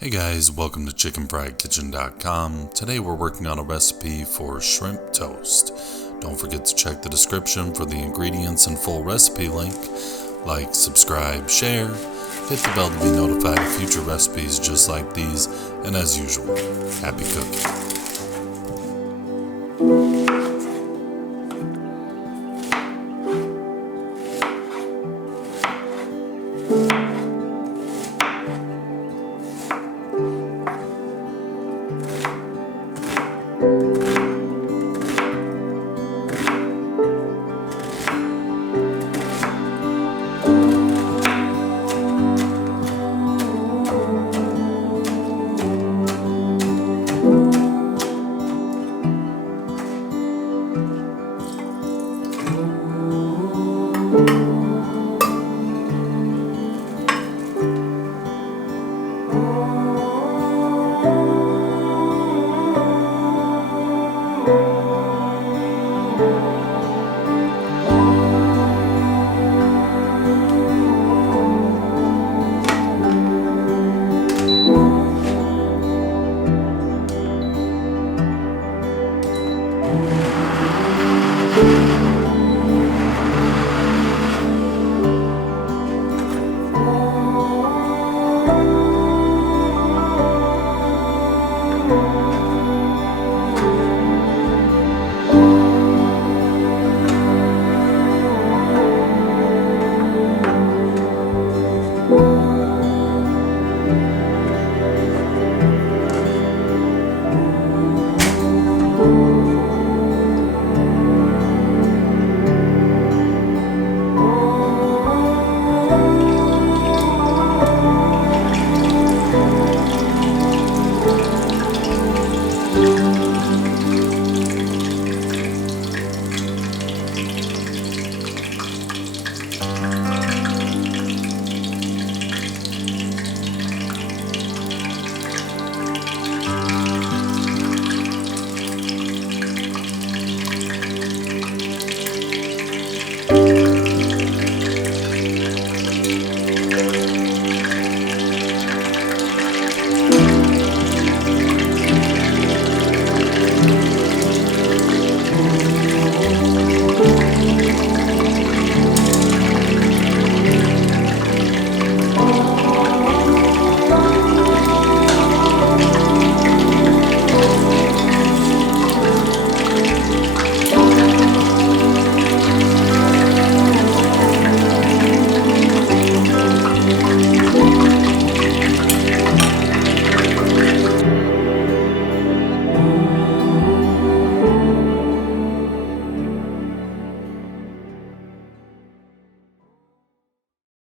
Hey guys, welcome to chickenfriedkitchen.com. Today we're working on a recipe for shrimp toast. Don't forget to check the description for the ingredients and full recipe link. Like, subscribe, share, hit the bell to be notified of future recipes just like these, and as usual, happy cooking.